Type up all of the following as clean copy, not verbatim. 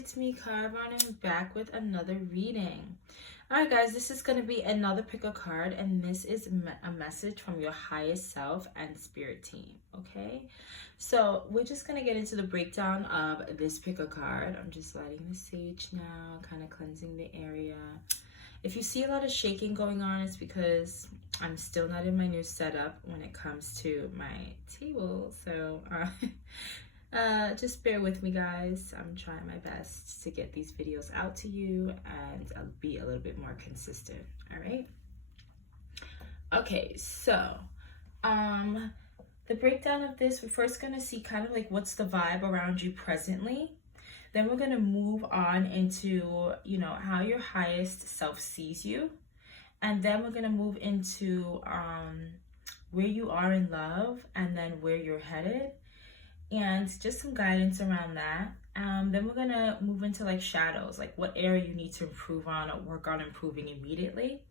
it's me, Karaba, and I'm back with another reading. Alright guys, this is going to be another pick a card, and this is a message from your highest self and spirit team, okay? So we're just going to get into the breakdown of this pick a card. I'm just lighting the sage now, kind of cleansing the area. If you see a lot of shaking going on, it's because I'm still not in my new setup when it comes to my table, so just bear with me, guys. I'm trying my best to get these videos out to you and I'll be a little bit more consistent. All right. Okay, so the breakdown of this, we're first going to see kind of like what's the vibe around you presently. Then we're going to move on into, you know, how your highest self sees you. And then we're going to move into where you are in love and then where you're headed. And just some guidance around that. Then we're gonna move into like shadows, like what area you need to improve on or work on improving immediately.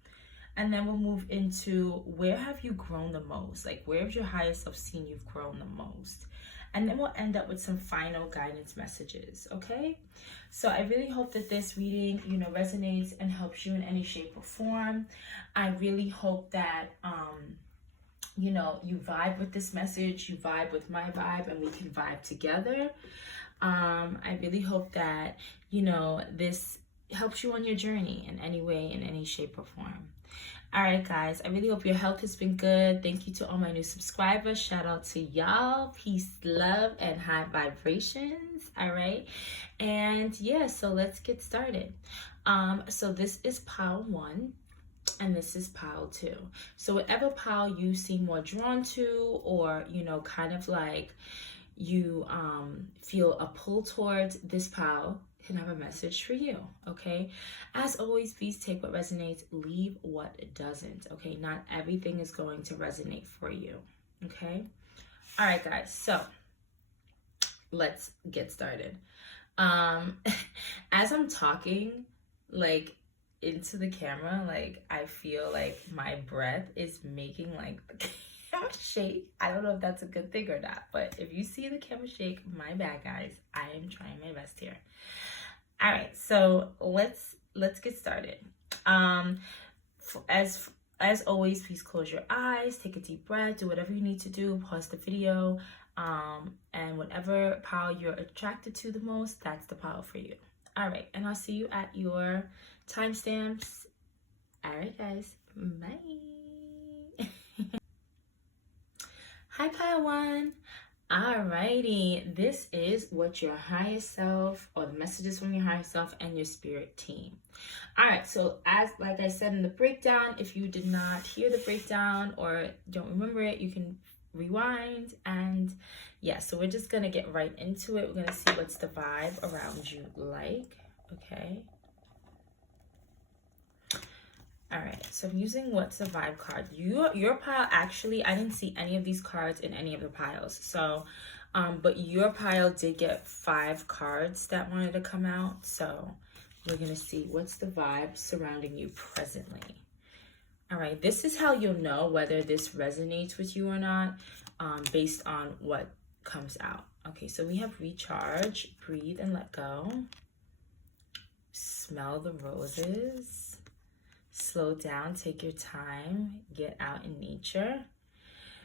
And then we'll move into where have you grown the most, like where have your highest self seen you've grown the most. And then we'll end up with some final guidance messages, okay? So I really hope that this reading, you know, resonates and helps you in any shape or form. I really hope that you know, you vibe with this message, you vibe with my vibe, and we can vibe together. I really hope that, you know, this helps you on your journey in any way, in any shape or form. All right, guys, I really hope your health has been good. Thank you to all my new subscribers. Shout out to y'all. Peace, love, and high vibrations. All right. And yeah, so let's get started. So this is pile 1. And this is pile 2. So whatever pile you seem more drawn to, or, you know, kind of like you feel a pull towards, this pile can have a message for you, okay? As always, please take what resonates, leave what doesn't, okay? Not everything is going to resonate for you, okay? All right, guys, so let's get started. As I'm talking, like, into the camera, like I feel like my breath is making like the camera shake. I don't know if that's a good thing or not, but if you see the camera shake, my bad, guys. I am trying my best here. All right, so let's get started. As always, please close your eyes, take a deep breath, do whatever you need to do, pause the video, and whatever pile you're attracted to the most, that's the pile for you. All right, and I'll see you at your timestamps. All right, guys, bye. Hi, pile 1. Alrighty, this is what your highest self, or the messages from your higher self and your spirit team. All right, so like I said in the breakdown, if you did not hear the breakdown or don't remember it, you can rewind. And yeah, so we're just gonna get right into it. We're gonna see what's the vibe around you like. Okay. All right, so I'm using what's the vibe card. Your pile, actually, I didn't see any of these cards in any of the piles. So, but your pile did get 5 cards that wanted to come out. So we're gonna see what's the vibe surrounding you presently. All right, this is how you'll know whether this resonates with you or not, based on what comes out. Okay, so we have recharge, breathe and let go. Smell the roses. Slow down, take your time, get out in nature.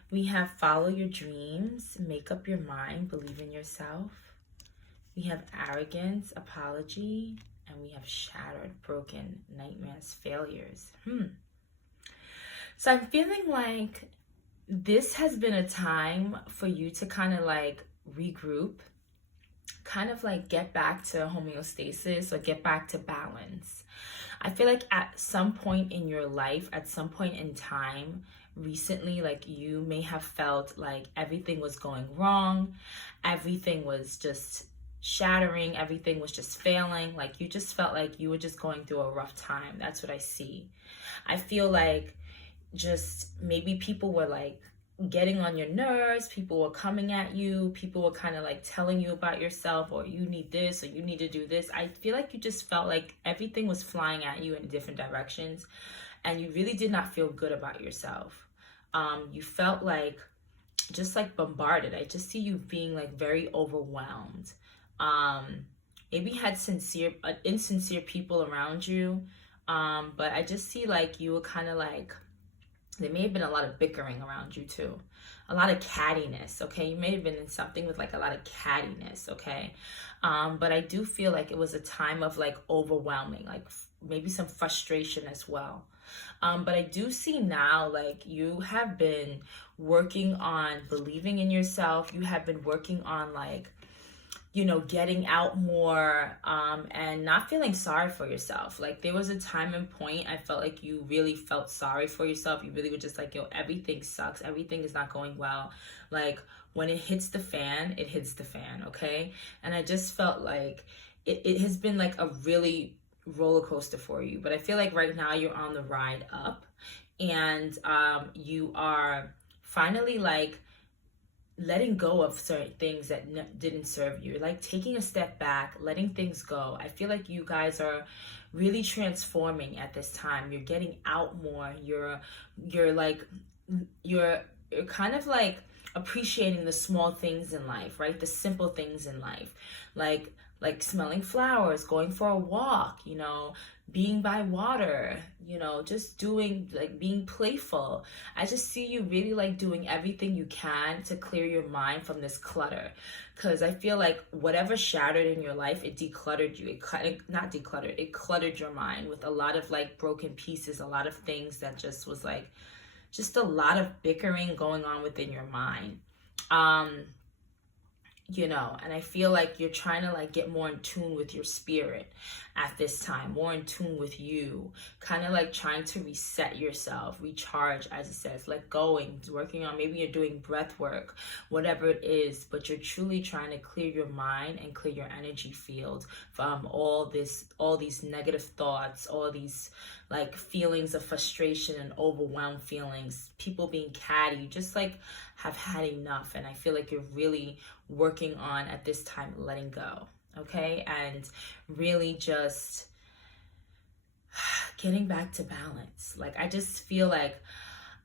We have follow your dreams, make up your mind, believe in yourself. We have arrogance, apology, and we have shattered, broken, nightmares, failures. So I'm feeling like this has been a time for you to kind of like regroup, kind of like get back to homeostasis or get back to balance. I feel like at some point in your life, at some point in time recently, like you may have felt like everything was going wrong, everything was just shattering, everything was just failing, like you just felt like you were just going through a rough time. That's what I see. I feel like just maybe people were like getting on your nerves, people were coming at you, people were kind of like telling you about yourself, or you need this, or you need to do this. I feel like you just felt like everything was flying at you in different directions, and you really did not feel good about yourself. You felt like just like bombarded. I just see you being like very overwhelmed. maybe had insincere people around you. But I just see like you were kind of like, there may have been a lot of bickering around you too. A lot of cattiness, okay? You may have been in something with like a lot of cattiness, okay? But I do feel like it was a time of like overwhelming, like maybe some frustration as well. But I do see now like you have been working on believing in yourself. You have been working on like, you know, getting out more, and not feeling sorry for yourself. Like there was a time and point I felt like you really felt sorry for yourself. You really were just like, yo, everything sucks, everything is not going well. Like when it hits the fan, it hits the fan, okay? And I just felt like it has been like a really roller coaster for you. But I feel like right now you're on the ride up, and you are finally like letting go of certain things that didn't serve you, like taking a step back, letting things go. I feel like you guys are really transforming at this time. You're getting out more. You're kind of like appreciating the small things in life, right? The simple things in life, like smelling flowers, going for a walk, you know, being by water, you know, just doing like being playful. I just see you really like doing everything you can to clear your mind from this clutter, because I feel like whatever shattered in your life, it decluttered you. It cluttered your mind with a lot of like broken pieces, a lot of things that just was like just a lot of bickering going on within your mind. You know, and I feel like you're trying to like get more in tune with your spirit at this time, more in tune with you, kind of like trying to reset yourself, recharge, as it says, let going, working on, maybe you're doing breath work, whatever it is, but you're truly trying to clear your mind and clear your energy field from all these negative thoughts, all these like feelings of frustration and overwhelmed feelings, people being catty, just like have had enough. And I feel like you're really working on at this time letting go, okay? And really just getting back to balance. Like I just feel like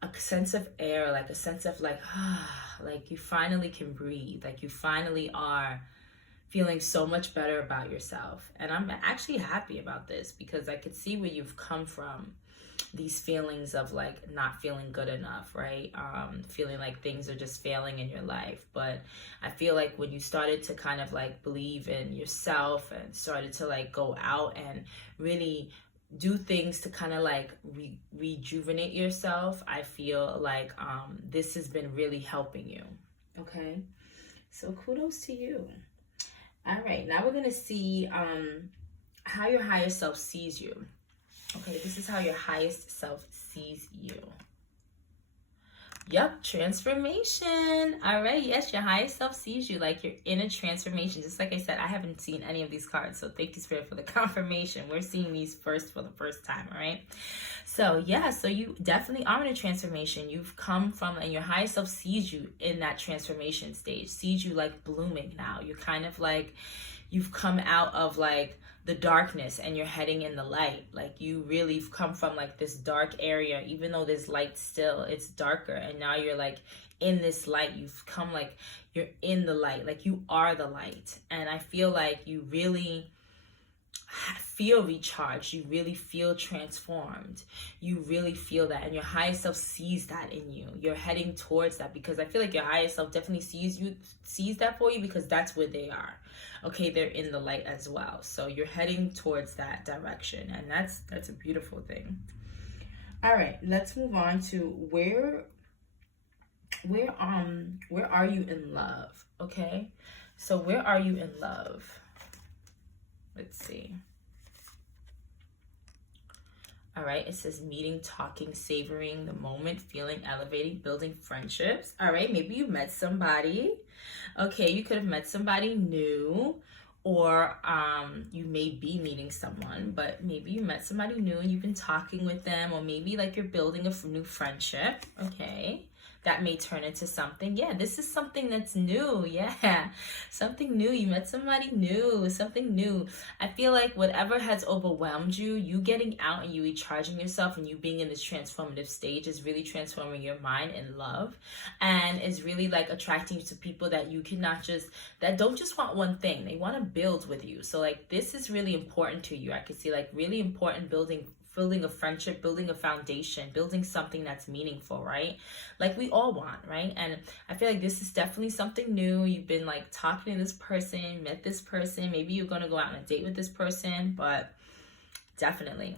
a sense of air, like a sense of like like you finally can breathe, like you finally are feeling so much better about yourself. And I'm actually happy about this because I could see where you've come from, these feelings of like not feeling good enough, right? Feeling like things are just failing in your life. But I feel like when you started to kind of like believe in yourself and started to like go out and really do things to kind of like rejuvenate yourself, I feel like this has been really helping you, okay? So kudos to you. All right, now we're gonna see how your higher self sees you. Okay, this is how your highest self sees you. Yep, transformation. All right, yes, your highest self sees you like you're in a transformation. Just like I said, I haven't seen any of these cards, so thank you, Spirit, for the confirmation. We're seeing these for the first time, all right? So yeah, so you definitely are in a transformation. You've come from, and your highest self sees you in that transformation stage, sees you like blooming now. You're kind of like, you've come out of like the darkness and you're heading in the light. Like you really have come from like this dark area, even though there's light still, it's darker. And now you're like in this light. You've come like you're in the light, like you are the light. And I feel like you really feel recharged, you really feel transformed, you really feel that, and your highest self sees that in you. You're heading towards that because I feel like your highest self definitely sees that for you, because that's where they are, okay? They're in the light as well, so you're heading towards that direction, and that's a beautiful thing. All right, let's move on to where are you in love? Okay, so where are you in love? Let's see. All right, it says meeting, talking, savoring the moment, feeling, elevating, building friendships. All right, maybe you met somebody. Okay, you could have met somebody new, or you may be meeting someone, but maybe you met somebody new and you've been talking with them, or maybe like you're building a new friendship. Okay, that may turn into something. Yeah, this is something that's new. Yeah, something new. You met somebody new, something new. I feel like whatever has overwhelmed you, you getting out and you recharging yourself and you being in this transformative stage is really transforming your mind in love, and is really like attracting you to people that you cannot just, that don't just want one thing. They want to build with you. So like this is really important to you. I can see like really important, building a friendship, building a foundation, building something that's meaningful, right? Like we all want, right? And I feel like this is definitely something new. You've been like talking to this person, met this person, maybe you're going to go out on a date with this person, but definitely.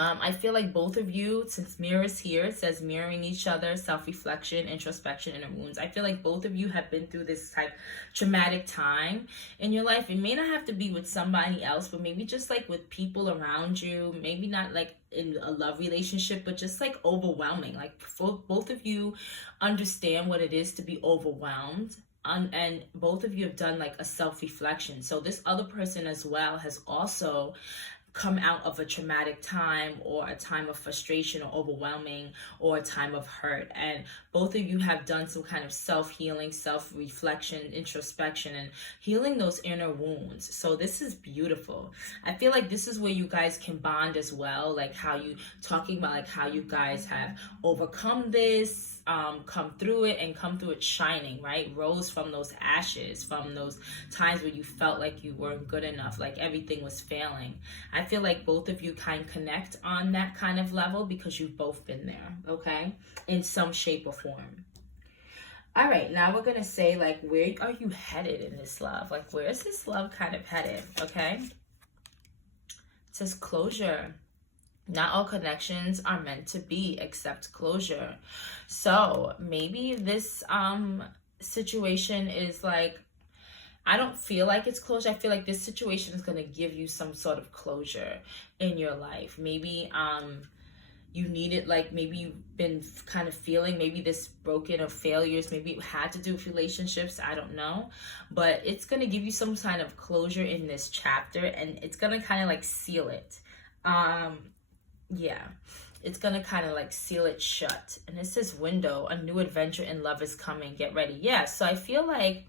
I feel like both of you, since mirrors here, it says mirroring each other, self-reflection, introspection, inner wounds. I feel like both of you have been through this type traumatic time in your life. It may not have to be with somebody else, but maybe just like with people around you, maybe not like in a love relationship, but just like overwhelming. Like both of you understand what it is to be overwhelmed. And both of you have done like a self-reflection. So this other person as well has also come out of a traumatic time, or a time of frustration or overwhelming, or a time of hurt, and both of you have done some kind of self-healing, self-reflection, introspection, and healing those inner wounds. So this is beautiful. I feel like this is where you guys can bond as well, like how you talking about like how you guys have overcome this, come through it, and come through it shining, right? Rose from those ashes, from those times where you felt like you weren't good enough, like everything was failing. I feel like both of you kind of connect on that kind of level because you've both been there, okay? In some shape or form. All right, now we're going to say, like, where are you headed in this love? Like, where is this love kind of headed, okay? It says closure. Not all connections are meant to be, except closure. So maybe this situation is like, I don't feel like it's closure. I feel like this situation is going to give you some sort of closure in your life. Maybe you need it, like maybe you've been kind of feeling maybe this broken or failures. Maybe it had to do with relationships. I don't know. But it's going to give you some kind of closure in this chapter, and it's going to kind of like seal it. Yeah, it's gonna kind of like seal it shut. And it says window, a new adventure in love is coming, get ready. Yeah, so I feel like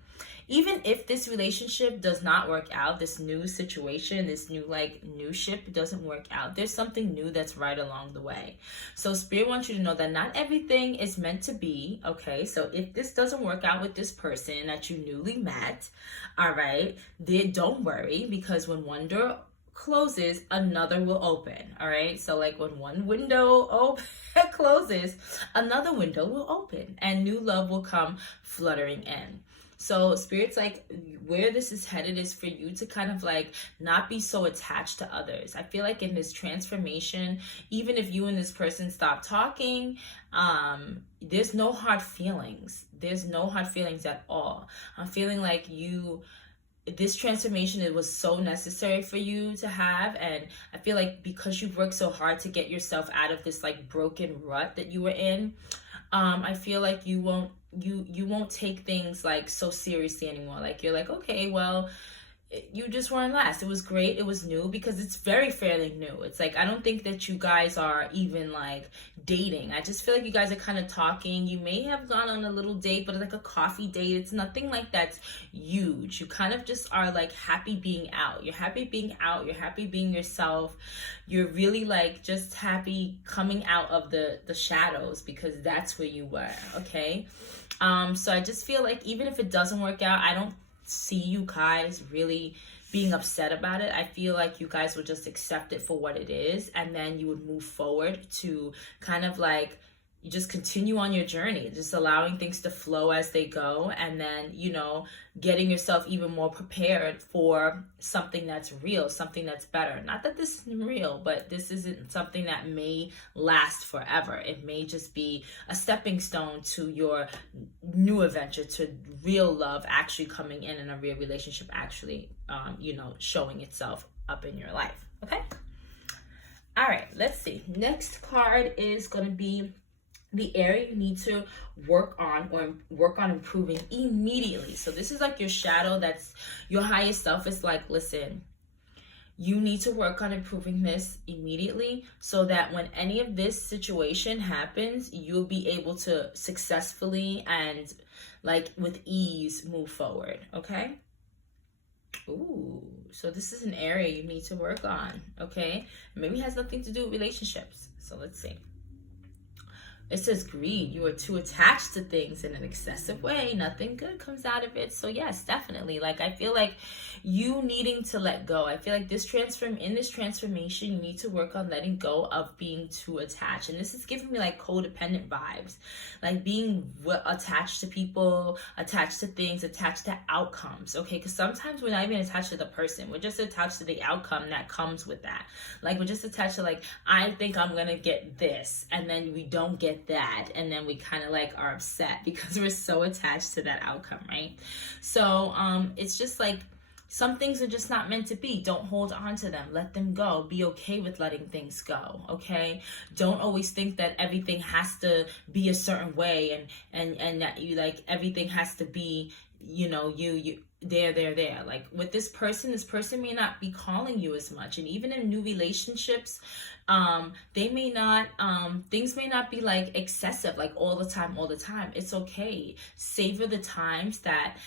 even if this relationship does not work out, this new situation, this new like new ship doesn't work out, there's something new that's right along the way. So Spirit wants you to know that not everything is meant to be, okay? So if this doesn't work out with this person that you newly met, all right, then don't worry, because when one door closes, another will open. All right, so like when one window closes, another window will open and new love will come fluttering in. So Spirit's like, where this is headed is for you to kind of like not be so attached to others. I feel like in this transformation, even if you and this person stop talking, there's no hard feelings. There's no hard feelings at all. I'm feeling like this transformation, it was so necessary for you to have, and I feel like because you've worked so hard to get yourself out of this like broken rut that you were in, I feel like you won't take things like so seriously anymore. Like you're like, okay, well, you just weren't last. It was great. It was new, because it's very fairly new. It's like, I don't think that you guys are even like dating. I just feel like you guys are kind of talking. You may have gone on a little date, but like a coffee date. It's nothing like that's huge. You kind of just are like happy being out. You're happy being out. You're happy being yourself. You're really like just happy coming out of the shadows, because that's where you were. Okay. So I just feel like even if it doesn't work out, I don't see you guys really being upset about it. I feel like you guys would just accept it for what it is, and then you would move forward to kind of like, you just continue on your journey, just allowing things to flow as they go, and then, you know, getting yourself even more prepared for something that's real, something that's better. Not that this isn't real, but this isn't something that may last forever. It may just be a stepping stone to your new adventure, to real love actually coming in, and a real relationship actually, you know, showing itself up in your life. Okay. All right, let's see. Next card is going to be the area you need to work on, or work on improving immediately. So this is like your shadow, that's your highest self is like, listen, you need to work on improving this immediately so that when any of this situation happens, you'll be able to successfully and like with ease move forward, okay? Ooh, so this is an area you need to work on, okay? Maybe it has nothing to do with relationships. So let's see. It says greed. You are too attached to things in an excessive way. Nothing good comes out of it. So yes, definitely. Like, I feel like you needing to let go. I feel like this transformation, you need to work on letting go of being too attached. And this is giving me like codependent vibes, like being attached to people, attached to things, attached to outcomes. Okay, because sometimes we're not even attached to the person. We're just attached to the outcome that comes with that. Like, we're just attached to like, I think I'm gonna get this, and then we don't get that, and then we kind of like are upset because we're so attached to that outcome, right? So it's just like some things are just not meant to be. Don't hold on to them. Let them go. Be okay with letting things go, okay? Don't always think that everything has to be a certain way and that you like everything has to be, you know, you there. Like with this person may not be calling you as much. And even in new relationships, they may not, things may not be like excessive, like all the time. It's okay. Savor the times that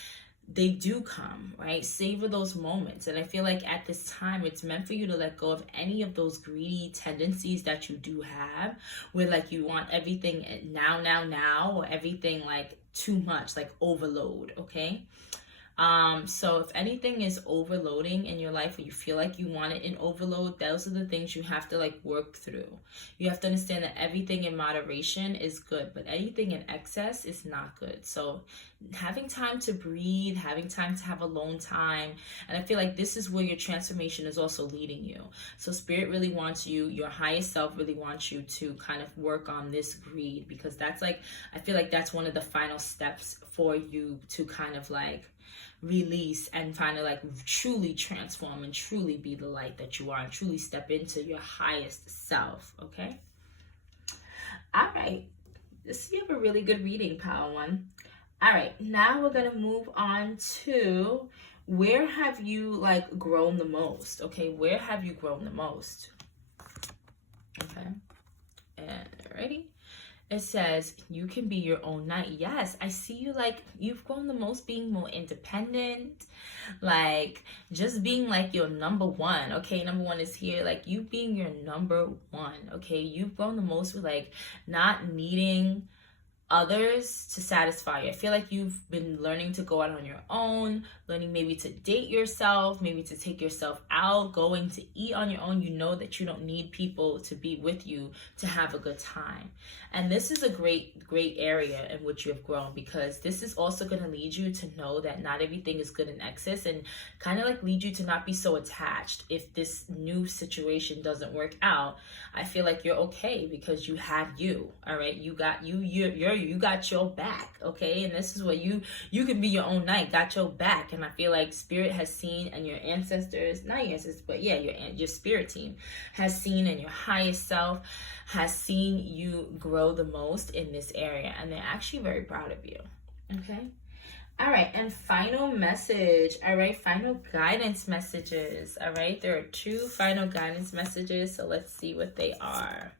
they do come, right? Savor those moments. And I feel like at this time, it's meant for you to let go of any of those greedy tendencies that you do have, where like you want everything now, or everything like too much, like overload, okay? So if anything is overloading in your life, or you feel like you want it in overload, those are the things you have to like work through. You have to understand that everything in moderation is good, but anything in excess is not good. So having time to breathe, having time to have alone time, and I feel like this is where your transformation is also leading you. So spirit really wants you, your highest self really wants you to kind of work on this greed, because that's like, I feel like that's one of the final steps for you to kind of like release and kind of like truly transform and truly be the light that you are and truly step into your highest self, okay? All right, you have a really good reading, Power One. All right, now we're gonna move on to where have you like grown the most, okay? Where have you grown the most? Okay, and ready? It says you can be your own knight. Yes, I see you like you've grown the most being more independent, like just being like your number one. Okay, number one is here, like you being your number one. Okay, you've grown the most with like not needing others to satisfy you. I feel like you've been learning to go out on your own, learning maybe to date yourself, maybe to take yourself out, going to eat on your own. You know that you don't need people to be with you to have a good time. And this is a great area in which you have grown, because this is also going to lead you to know that not everything is good in excess, and kind of like lead you to not be so attached. If this new situation doesn't work out, I feel like you're okay because you have you. All right, you got you got your back, okay? And this is where you can be your own knight, got your back. And I feel like spirit has seen, and your ancestors, not your ancestors, but yeah, your spirit team has seen, and your highest self has seen you grow the most in this area, and they're actually very proud of you, okay? All right, and final message, all right, final guidance messages, all right? There are 2 final guidance messages, so let's see what they are.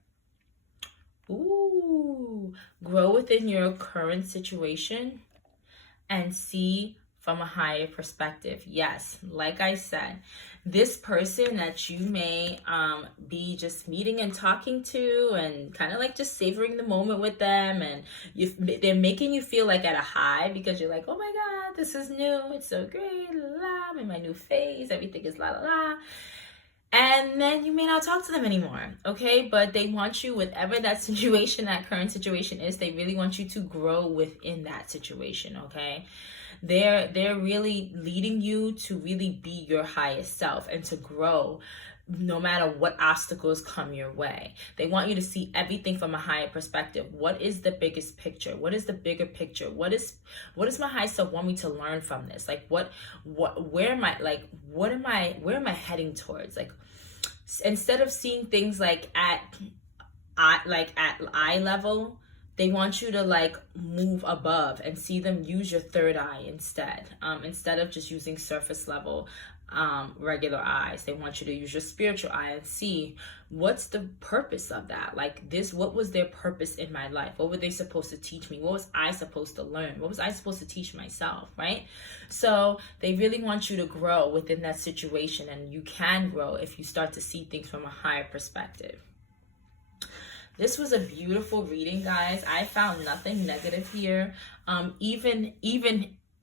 Ooh, grow within your current situation and see from a higher perspective. Yes, like I said, this person that you may be just meeting and talking to and kind of like just savoring the moment with them, and they're making you feel like at a high because you're like, oh my God, this is new, it's so great, la la, I'm in my new phase, everything is la la la. And then you may not talk to them anymore, okay? But they want you, whatever that situation, that current situation is, they really want you to grow within that situation, okay? They're really leading you to really be your highest self and to grow no matter what obstacles come your way. They want you to see everything from a higher perspective. What is the biggest picture? What is the bigger picture? What is my high self want me to learn from this? Like where am I heading towards? Like, instead of seeing things like at eye level, they want you to like move above and see them, use your third eye instead of just using surface level regular eyes. They want you to use your spiritual eye and see what's the purpose of that. Like this, what was their purpose in my life? What were they supposed to teach me? What was I supposed to learn? What was I supposed to teach myself, right? So they really want you to grow within that situation, and you can grow if you start to see things from a higher perspective. This was a beautiful reading, guys. I found nothing negative here. Even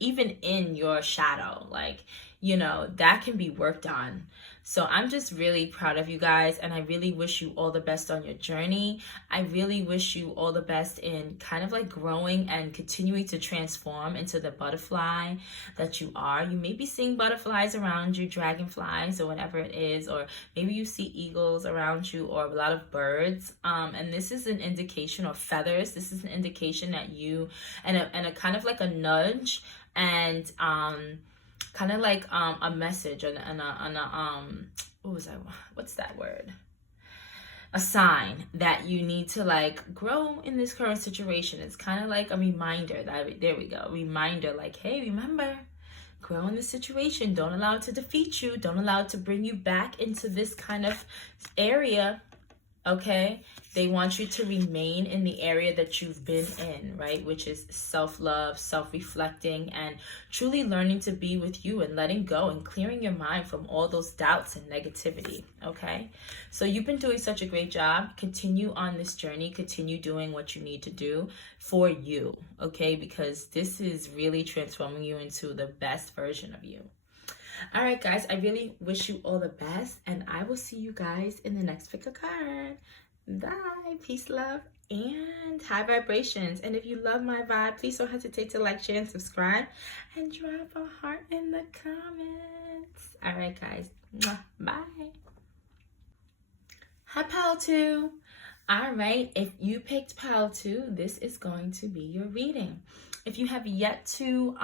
in your shadow, like, you know, that can be worked on. So I'm just really proud of you guys, and I really wish you all the best on your journey. I really wish you all the best in kind of like growing and continuing to transform into the butterfly that you are. You may be seeing butterflies around you, dragonflies or whatever it is, or maybe you see eagles around you or a lot of birds. And this is an indication, or feathers. This is an indication that you, and a kind of like a nudge, and kind of like a message and what's that word? A sign that you need to like grow in this current situation. It's kind of like a reminder that, there we go, reminder, like, hey, remember, grow in this situation. Don't allow it to defeat you. Don't allow it to bring you back into this kind of area. Okay, they want you to remain in the area that you've been in, right? Which is self-love, self-reflecting, and truly learning to be with you and letting go and clearing your mind from all those doubts and negativity. Okay, so you've been doing such a great job. Continue on this journey. Continue doing what you need to do for you, okay? Because this is really transforming you into the best version of you. All right, guys, I really wish you all the best, and I will see you guys in the next pick a card. Bye. Peace, love, and high vibrations. And if you love my vibe, please don't hesitate to like, share, and subscribe, and drop a heart in the comments. All right, guys. Bye. Hi, Pile 2. All right, if you picked Pile 2, this is going to be your reading. If you have yet to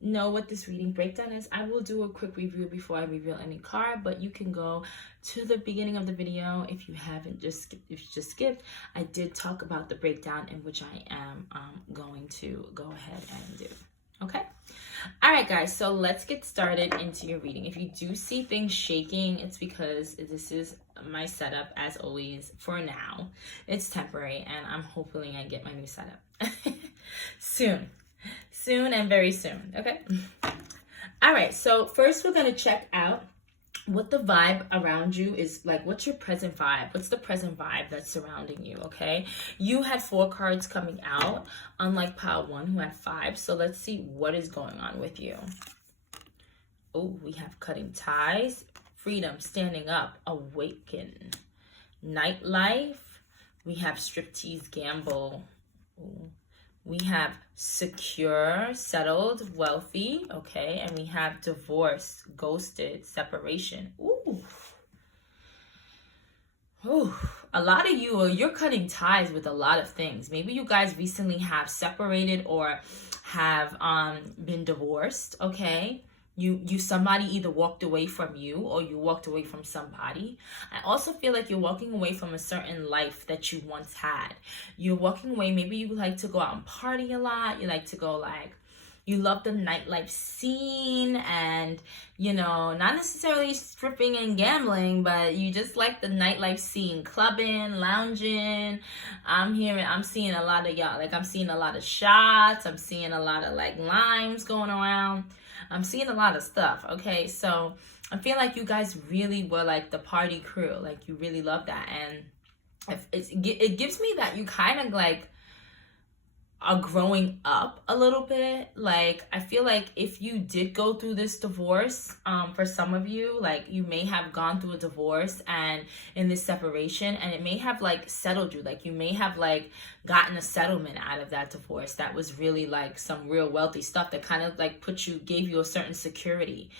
know what this reading breakdown is, I will do a quick review before I reveal any card, but you can go to the beginning of the video if you haven't, if you just skipped. I did talk about the breakdown, in which I am going to go ahead and do. Okay, all right, guys, so let's get started into your reading. If you do see things shaking, it's because this is my setup, as always. For now, it's temporary, and I'm hoping I get my new setup soon and very soon. Okay, all right, so first we're going to check out what the vibe around you is like. What's your present vibe? What's the present vibe that's surrounding you? Okay, you had 4 cards coming out, unlike Pile 1 who had 5. So let's see what is going on with you. Oh, we have cutting ties, freedom, standing up, awaken, nightlife. We have striptease, gamble. Ooh. We have secure, settled, wealthy, okay? And we have divorce, ghosted, separation. Ooh. Ooh. A lot of you, you're cutting ties with a lot of things. Maybe you guys recently have separated or have been divorced, okay? Somebody either walked away from you or you walked away from somebody. I also feel like you're walking away from a certain life that you once had. You're walking away, maybe you like to go out and party a lot. You like to go, like, you love the nightlife scene, and, you know, not necessarily stripping and gambling, but you just like the nightlife scene, clubbing, lounging. I'm seeing a lot of y'all, like, I'm seeing a lot of shots. I'm seeing a lot of, like, limes going around. I'm seeing a lot of stuff, okay? So I feel like you guys really were like the party crew. Like, you really love that. And it gives me that you kind of like are growing up a little bit. Like, I feel like if you did go through this divorce, for some of you, like, you may have gone through a divorce and in this separation, and it may have like settled you. Like, you may have like gotten a settlement out of that divorce that was really like some real wealthy stuff that kind of like gave you a certain security.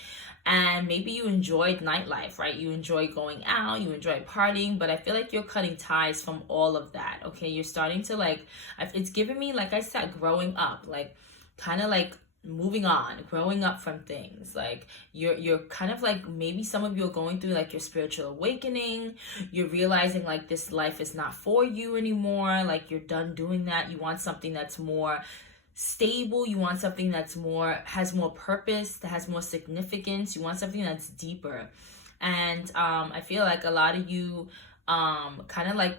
And maybe you enjoyed nightlife, right? You enjoy going out, you enjoy partying, but I feel like you're cutting ties from all of that, okay? You're starting to like, it's giving me, like I said, growing up, like kind of like moving on, growing up from things. Like you're kind of like, maybe some of you are going through like your spiritual awakening. You're realizing like this life is not for you anymore. Like, you're done doing that. You want something that's more stable. You want something that's has more purpose, that has more significance. You want something that's deeper. And I feel like a lot of you kind of like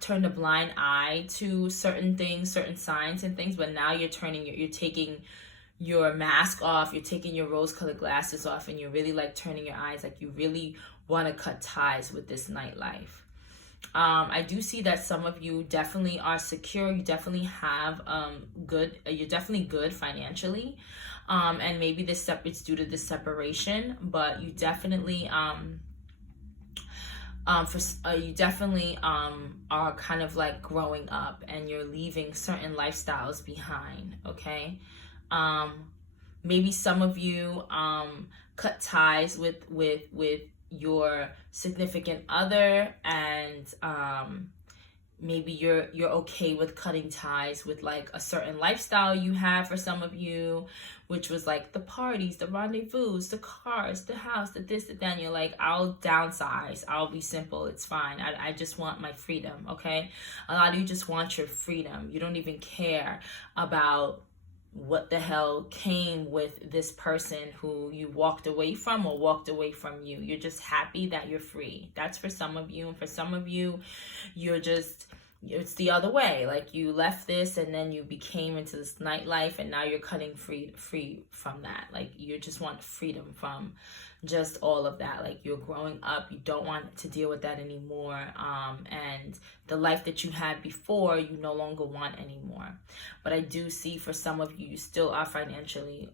turned a blind eye to certain things, certain signs and things, but now you're taking your mask off, you're taking your rose-colored glasses off, and you're really like turning your eyes, like you really want to cut ties with this nightlife. I do see that some of you definitely are secure. You definitely have you're definitely good financially, and maybe it's due to the separation, but you definitely you definitely are kind of like growing up, and you're leaving certain lifestyles behind. Okay. Maybe some of you cut ties with your significant other, and maybe you're okay with cutting ties with like a certain lifestyle you have for some of you, which was like the parties, the rendezvous, the cars, the house, the this, the that. And you're like, I'll downsize, I'll be simple, it's fine. I just want my freedom. Okay. A lot of you just want your freedom. You don't even care about what the hell came with this person who you walked away from or walked away from you. You're just happy that you're free. That's for some of you. And for some of you, it's the other way. Like you left this and then you became into this nightlife, and now you're cutting free from that. Like you just want freedom from just all of that. Like you're growing up, you don't want to deal with that anymore, and the life that you had before you no longer want anymore. But I do see for some of you still are financially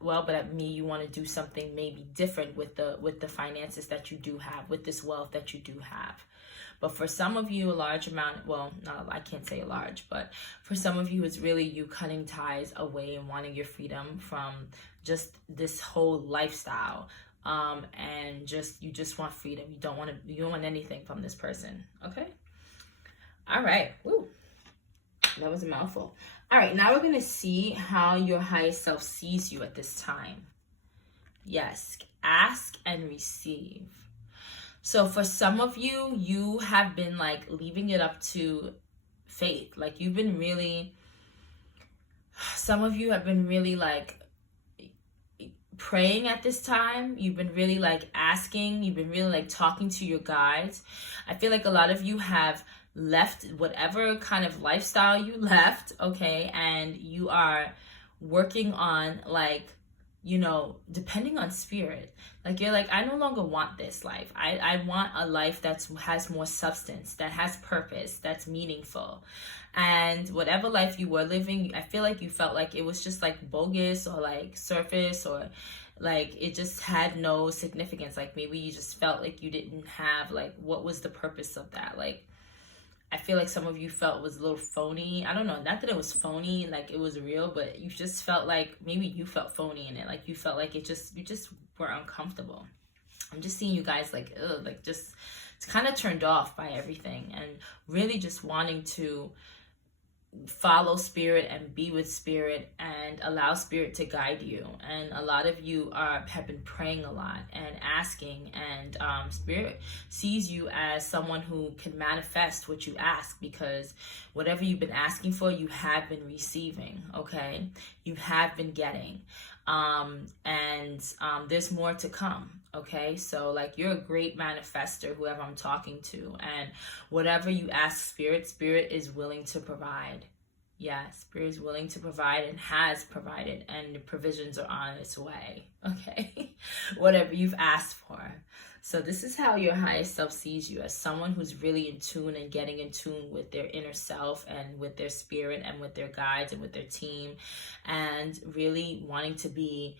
well, but at me, you want to do something maybe different with the finances that you do have, with this wealth that you do have. But for some of you, a large amount, well, no, I can't say large, but for some of you, it's really you cutting ties away and wanting your freedom from just this whole lifestyle. And you just want freedom. You don't want anything from this person. Okay. All right. Woo. That was a mouthful. All right. Now we're going to see how your highest self sees you at this time. Yes. Ask and receive. So for some of you, you have been like leaving it up to fate. Like some of you have been really like praying at this time. You've been really like asking, you've been really like talking to your guides. I feel like a lot of you have left whatever kind of lifestyle you left, okay, and you are working on like, depending on spirit. Like you're like, I no longer want this life. I want a life that has more substance, that has purpose, that's meaningful. And whatever life you were living, I feel like you felt like it was just like bogus or like surface, or like it just had no significance. Like maybe you just felt like you didn't have like, what was the purpose of that? Like I feel like some of you felt it was a little phony. I don't know, not that it was phony, like it was real, but you just felt like maybe you felt phony in it. Like you felt like you just were uncomfortable. I'm just seeing you guys like, just it's kind of turned off by everything, and really just wanting to follow spirit and be with spirit and allow spirit to guide you. And a lot of you have been praying a lot and asking, and spirit sees you as someone who can manifest what you ask, because whatever you've been asking for, you have been receiving. Okay, you have been getting, and there's more to come. Okay, so like you're a great manifester, whoever I'm talking to, and whatever you ask spirit is willing to provide. Yeah, spirit is willing to provide and has provided, and the provisions are on its way. Okay, whatever you've asked for. So this is how your highest self sees you, as someone who's really in tune and getting in tune with their inner self and with their spirit and with their guides and with their team, and really wanting to be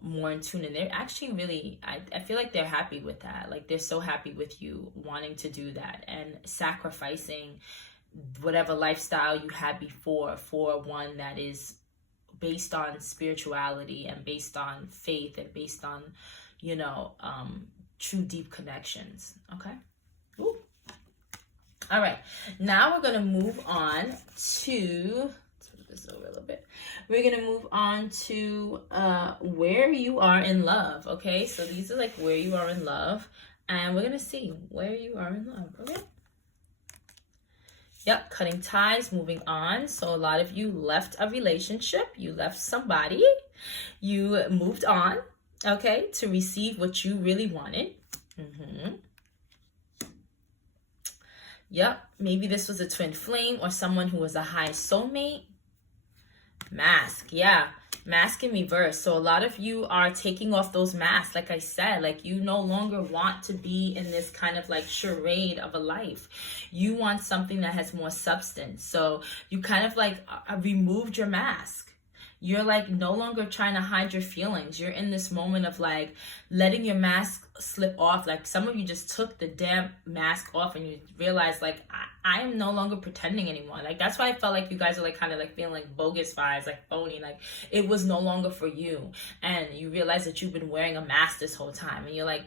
more in tune. And they're actually really, I feel like they're happy with that. Like they're so happy with you wanting to do that and sacrificing whatever lifestyle you had before for one that is based on spirituality and based on faith and based on, true deep connections. Okay. Ooh. All right. Now we're going to move on to, this over a little bit. We're gonna move on to where you are in love. Okay, so these are like where you are in love, and we're gonna see where you are in love. Okay, Yep, cutting ties, moving on. So a lot of you left a relationship, you left somebody, you moved on, okay, to receive what you really wanted. Yep, maybe this was a twin flame or someone who was a high soulmate. Mask, yeah. Mask in reverse. So a lot of you are taking off those masks. Like I said, like you no longer want to be in this kind of like charade of a life. You want something that has more substance. So you kind of like removed your mask. You're like no longer trying to hide your feelings. You're in this moment of like letting your mask slip off. Like some of you just took the damn mask off and you realize like I am no longer pretending anymore. Like that's why I felt like you guys are like kind of like feeling like bogus vibes, like phony. Like it was no longer for you. And you realize that you've been wearing a mask this whole time. And you're like,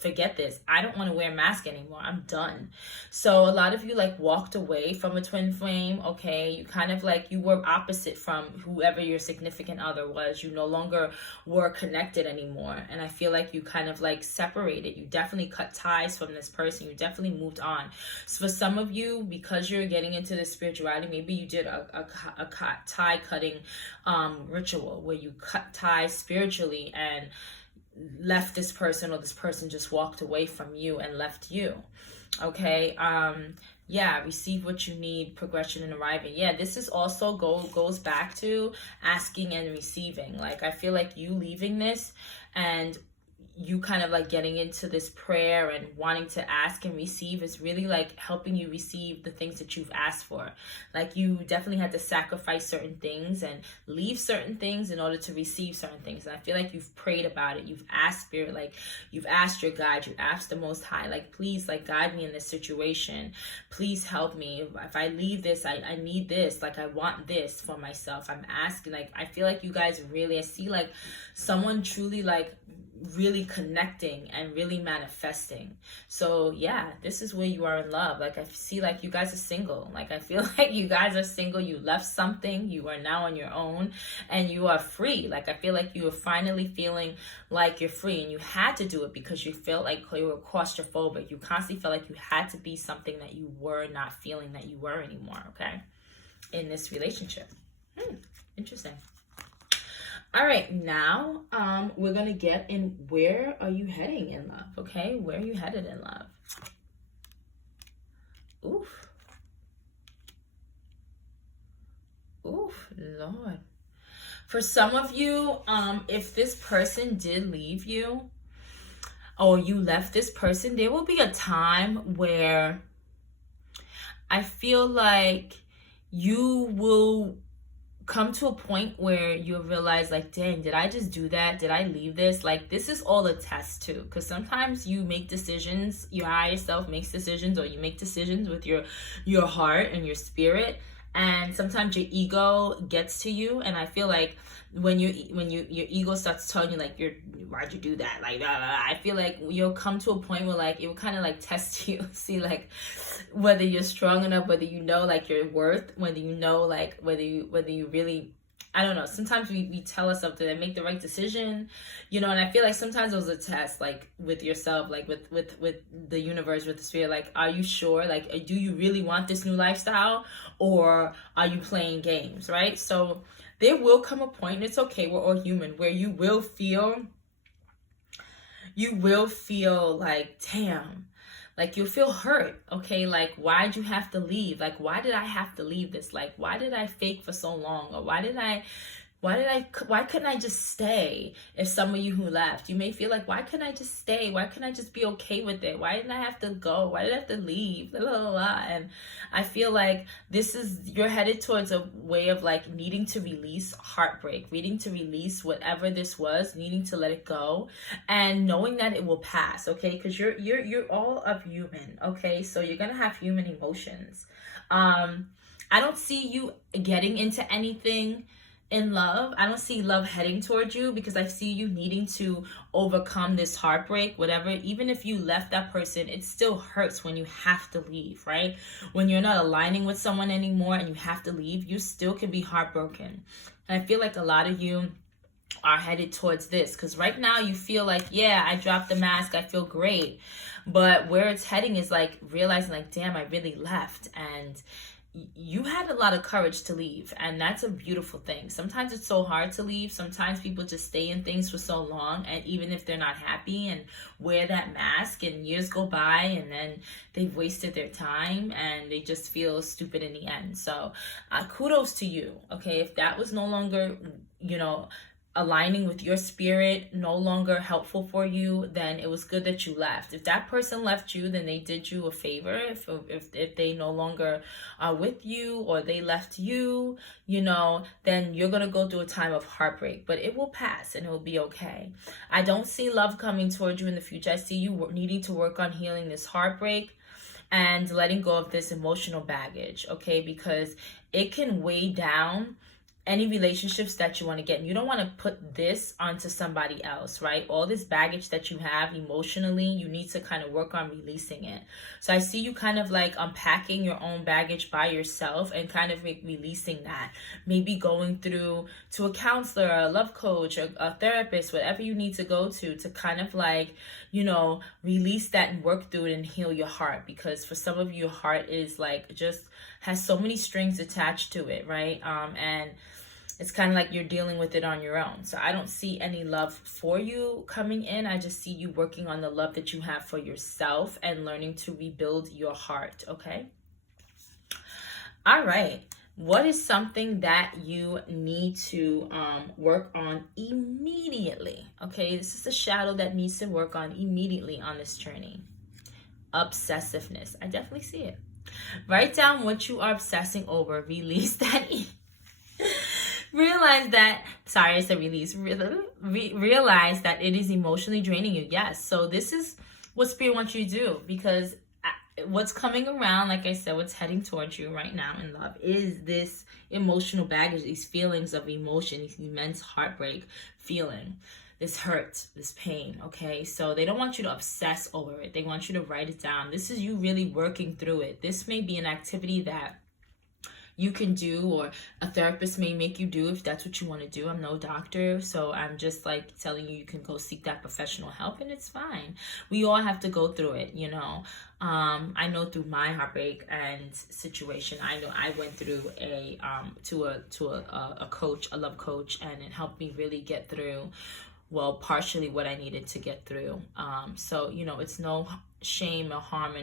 forget this. I don't want to wear a mask anymore. I'm done. So a lot of you like walked away from a twin flame. Okay, you kind of like you were opposite from whoever your significant other was. You no longer were connected anymore, and I feel like you kind of like separated. You definitely cut ties from this person. You definitely moved on. So for some of you, because you're getting into this spirituality, maybe you did a tie cutting ritual where you cut ties spiritually and left this person, or this person just walked away from you and left you. Okay, yeah, receive what you need, progression and arriving. Yeah, this is also goes back to asking and receiving. Like I feel like you leaving this and you kind of like getting into this prayer and wanting to ask and receive is really like helping you receive the things that you've asked for. Like you definitely had to sacrifice certain things and leave certain things in order to receive certain things. And I feel like you've prayed about it. You've asked Spirit, like you've asked your guide, you asked the Most High, like please like guide me in this situation. Please help me. If I leave this, I need this. Like I want this for myself. I'm asking, like I feel like you guys really, I see like someone truly like really connecting and really manifesting. So yeah, this is where you are in love. Like I see like you guys are single. Like I feel like you guys are single. You left something, you are now on your own and you are free. Like I feel like you are finally feeling like you're free, and you had to do it because you felt like you were claustrophobic. You constantly felt like you had to be something that you were not feeling that you were anymore. Okay, in this relationship. Interesting. All right, now we're going to get in where are you heading in love, okay? Where are you headed in love? Oof. Oof, Lord. For some of you, if this person did leave you or you left this person, there will be a time where I feel like you will come to a point where you'll realize like, dang, did I just do that? Did I leave this? Like this is all a test too, because sometimes you make decisions, your higher self makes decisions, or you make decisions with your heart and your spirit, and sometimes your ego gets to you. And I feel like when your ego starts telling you like why'd you do that, like blah, blah, blah, I feel like you'll come to a point where like it will kind of like test you, see like whether you're strong enough, whether you know like your worth, whether you know like whether you really, I don't know, sometimes we tell ourselves to make the right decision, you know. And I feel like sometimes it was a test, like with yourself, like with the universe, with the spirit, like are you sure, like do you really want this new lifestyle, or are you playing games, right? So there will come a point, and it's okay, we're all human, where you will feel like, damn, like you'll feel hurt, okay? Like, why'd you have to leave? Like, why did I have to leave this? Like, why did I fake for so long? Or why couldn't I just stay? If some of you who left, you may feel like, why couldn't I just stay? Why couldn't I just be okay with it? Why didn't I have to go? Why did I have to leave? Blah, blah, blah. And I feel like you're headed towards a way of like needing to release heartbreak, needing to release whatever this was, needing to let it go, and knowing that it will pass, okay? Because you're all of human, okay? So you're gonna have human emotions. I don't see you getting into anything in love. I don't see love heading towards you, because I see you needing to overcome this heartbreak, whatever. Even if you left that person, it still hurts when you have to leave, right? When you're not aligning with someone anymore and you have to leave, you still can be heartbroken. And I feel like a lot of you are headed towards this. Because right now you feel like, yeah, I dropped the mask, I feel great. But where it's heading is like realizing like, damn, I really left. And you had a lot of courage to leave, and that's a beautiful thing. Sometimes it's so hard to leave. Sometimes people just stay in things for so long, and even if they're not happy and wear that mask, and years go by, and then they've wasted their time and they just feel stupid in the end. So kudos to you. Okay, if that was no longer, you know, aligning with your spirit, no longer helpful for you, then it was good that you left. If that person left you, then they did you a favor. If they no longer are with you, or they left you, you know, then you're gonna go through a time of heartbreak, but it will pass and it will be okay. I don't see love coming towards you in the future. I see you needing to work on healing this heartbreak and letting go of this emotional baggage, okay? Because it can weigh down any relationships that you want to get. And you don't want to put this onto somebody else, right? All this baggage that you have emotionally, you need to kind of work on releasing it. So I see you kind of like unpacking your own baggage by yourself and kind of releasing that. Maybe going through to a counselor, a love coach, a therapist, whatever you need to go to kind of like, you know, release that and work through it and heal your heart. Because for some of you, your heart is like just has so many strings attached to it, right? And it's kind of like you're dealing with it on your own. So I don't see any love for you coming in. I just see you working on the love that you have for yourself and learning to rebuild your heart, okay? All right. What is something that you need to work on immediately? Okay, this is a shadow that needs to work on immediately on this journey. Obsessiveness. I definitely see it. Write down what you are obsessing over. Release that. Realize that, sorry, I said release. Realize that it is emotionally draining you. Yes. So this is what Spirit wants you to do, because what's coming around, like I said, what's heading towards you right now in love is this emotional baggage, these feelings of emotion, this immense heartbreak feeling, this hurt, this pain, okay? So they don't want you to obsess over it. They want you to write it down. This is you really working through it. This may be an activity that you can do, or a therapist may make you do if that's what you want to do. I'm no doctor, so I'm just like telling you can go seek that professional help, and it's fine. We all have to go through it, you know. I know through my heartbreak and situation, I know I went through a coach, a love coach, and it helped me really get through, well, partially what I needed to get through. So, you know, it's no shame or harm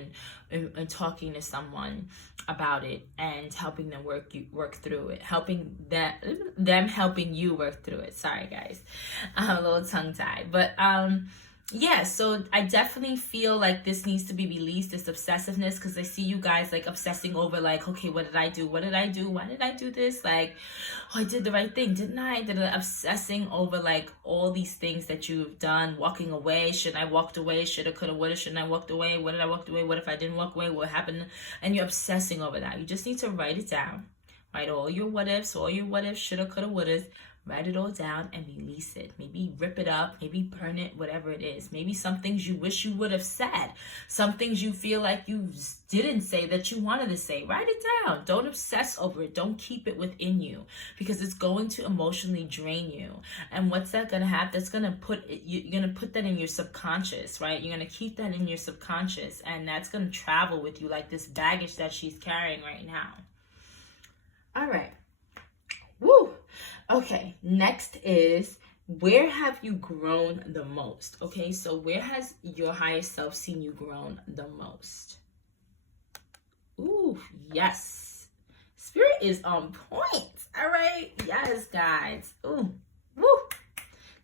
in talking to someone about it and helping them work through it, helping them helping you work through it. Sorry guys, I'm a little tongue tied, but yeah, so I definitely feel like this needs to be released, this obsessiveness, because I see you guys like obsessing over like, okay, what did I do? What did I do? Why did I do this? Like, oh, I did the right thing, didn't I? Obsessing over like all these things that you've done, walking away. Should I walked away? Shoulda, coulda, woulda. Shouldn't I walked away? What did I walk away? What if I didn't walk away? What happened? And you're obsessing over that. You just need to write it down. Write all your what ifs, shoulda, coulda, wouldas. Write it all down and release it. Maybe rip it up, maybe burn it, whatever it is. Maybe some things you wish you would have said. Some things you feel like you didn't say that you wanted to say. Write it down. Don't obsess over it. Don't keep it within you, because it's going to emotionally drain you. And what's that going to have? That's going to you're going to put that in your subconscious, right? You're going to keep that in your subconscious, and that's going to travel with you like this baggage that she's carrying right now. All right. Woo. Okay, next is, where have you grown the most? Okay, so where has your higher self seen you grown the most? Ooh, yes. Spirit is on point. All right. Yes, guys. Ooh, woo.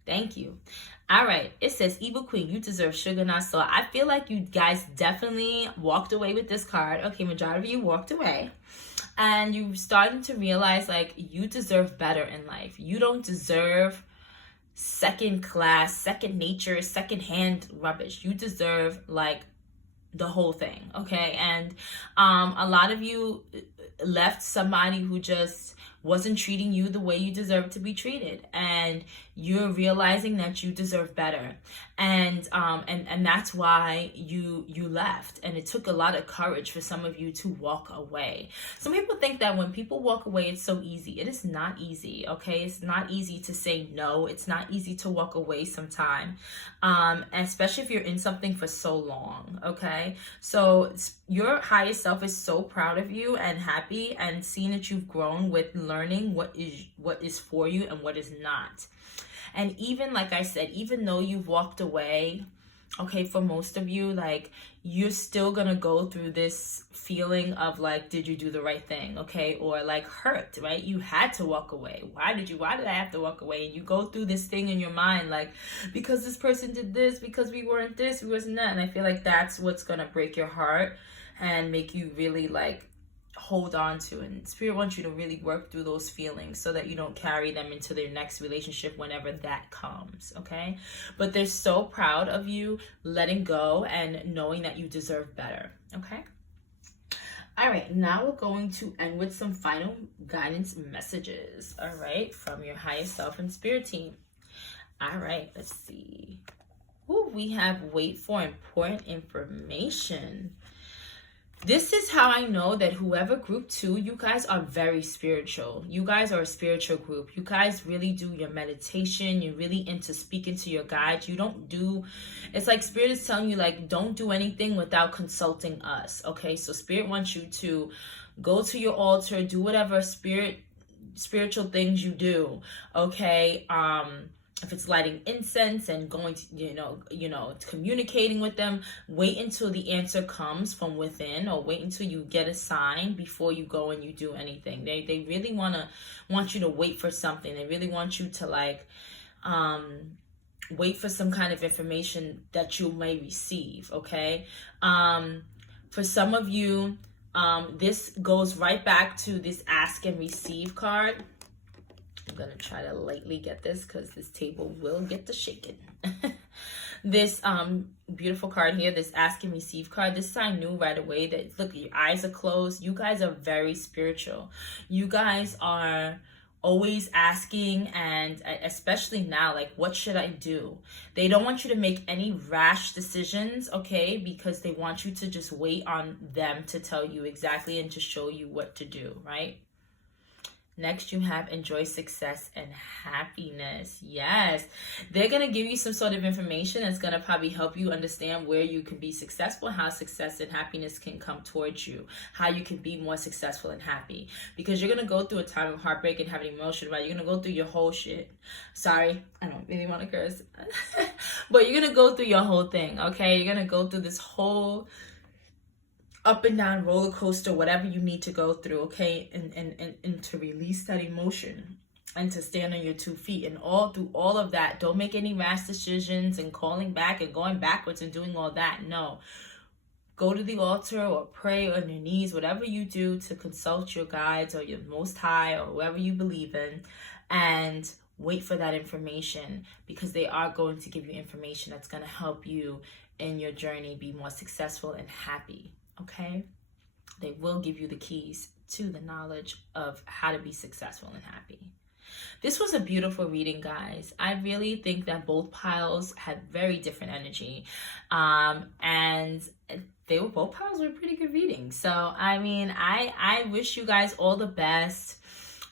Thank you. All right. It says, Evil Queen, you deserve sugar, not salt. I feel like you guys definitely walked away with this card. Okay, majority of you walked away. And you're starting to realize, like, you deserve better in life. You don't deserve second class, second nature, second hand rubbish. You deserve, like, the whole thing, okay? And a lot of you left somebody who just wasn't treating you the way you deserve to be treated. And you're realizing that you deserve better, and that's why you left. And it took a lot of courage for some of you to walk away. Some people think that when people walk away, it's so easy. It is not easy, okay? It's not easy to say no. It's not easy to walk away sometime, especially if you're in something for so long, okay? So your higher self is so proud of you and happy, and seeing that you've grown with learning what is for you and what is not. And even, like I said, even though you've walked away, okay, for most of you, like, you're still gonna go through this feeling of like, did you do the right thing, okay? Or like hurt, right? You had to walk away. Why did I have to walk away? And you go through this thing in your mind, like, because this person did this, because we weren't this, we wasn't that. And I feel like that's what's gonna break your heart and make you really like hold on to. And Spirit wants you to really work through those feelings so that you don't carry them into their next relationship whenever that comes, okay? But they're so proud of you letting go and knowing that you deserve better, okay? All right, now we're going to end with some final guidance messages, all right, from your highest self and spirit team. All right, let's see. Ooh, we have wait for important information. This is how I know that whoever group 2, you guys are very spiritual. You guys are a spiritual group. You guys really do your meditation. You're really into speaking to your guides. You don't do, it's like Spirit is telling you, like, don't do anything without consulting us, okay? So Spirit wants you to go to your altar, do whatever spiritual things you do, okay? If it's lighting incense and going to, you know, communicating with them, wait until the answer comes from within, or wait until you get a sign before you go and you do anything. They really want you to wait for something. They really want you to like wait for some kind of information that you may receive, okay? For some of you, this goes right back to this ask and receive card. I'm going to try to lightly get this because this table will get to shaking. This beautiful card here, this ask and receive card, this I knew right away that, look, your eyes are closed. You guys are very spiritual. You guys are always asking, and especially now, like, what should I do? They don't want you to make any rash decisions, okay? Because they want you to just wait on them to tell you exactly and to show you what to do, right? Next, you have enjoy success and happiness. Yes, they're going to give you some sort of information that's going to probably help you understand where you can be successful, how success and happiness can come towards you, how you can be more successful and happy. Because you're going to go through a time of heartbreak and having emotion, right? You're going to go through your whole shit. Sorry, I don't really want to curse. But you're going to go through your whole thing, okay? You're going to go through this whole up and down roller coaster, whatever you need to go through, okay, and to release that emotion and to stand on your 2 feet. And through all of that, don't make any rash decisions and calling back and going backwards and doing all that. No, go to the altar or pray on your knees, whatever you do, to consult your guides or your Most High or whoever you believe in, and wait for that information, because they are going to give you information that's going to help you in your journey be more successful and happy. Okay, they will give you the keys to the knowledge of how to be successful and happy. This was a beautiful reading, guys. I really think that both piles had very different energy, and both piles were pretty good readings. So I mean, I wish you guys all the best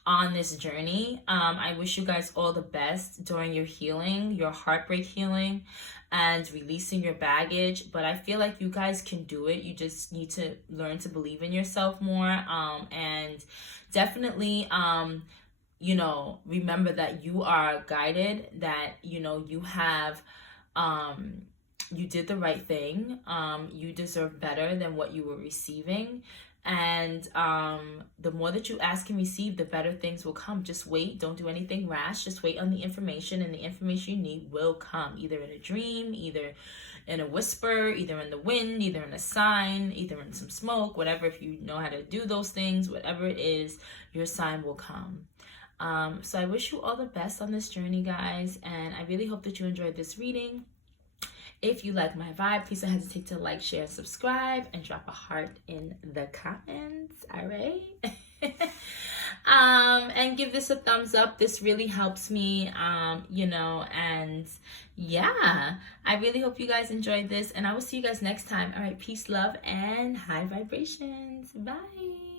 on this journey. I wish you guys all the best during your healing, your heartbreak healing, and releasing your baggage. But I feel like you guys can do it. You just need to learn to believe in yourself more, and definitely remember that you are guided, that you have you did the right thing. You deserve better than what you were receiving. And the more that you ask and receive, the better things will come. Just wait. Don't do anything rash. Just wait on the information, and the information you need will come, either in a dream, either in a whisper, either in the wind, either in a sign, either in some smoke, whatever. If you know how to do those things, whatever it is, your sign will come. So I wish you all the best on this journey, guys, and I really hope that you enjoyed this reading. If you like my vibe, please don't hesitate to like, share, and subscribe, and drop a heart in the comments. All right. And give this a thumbs up. This really helps me, you know, and yeah, I really hope you guys enjoyed this, and I will see you guys next time. All right, peace, love, and high vibrations. Bye.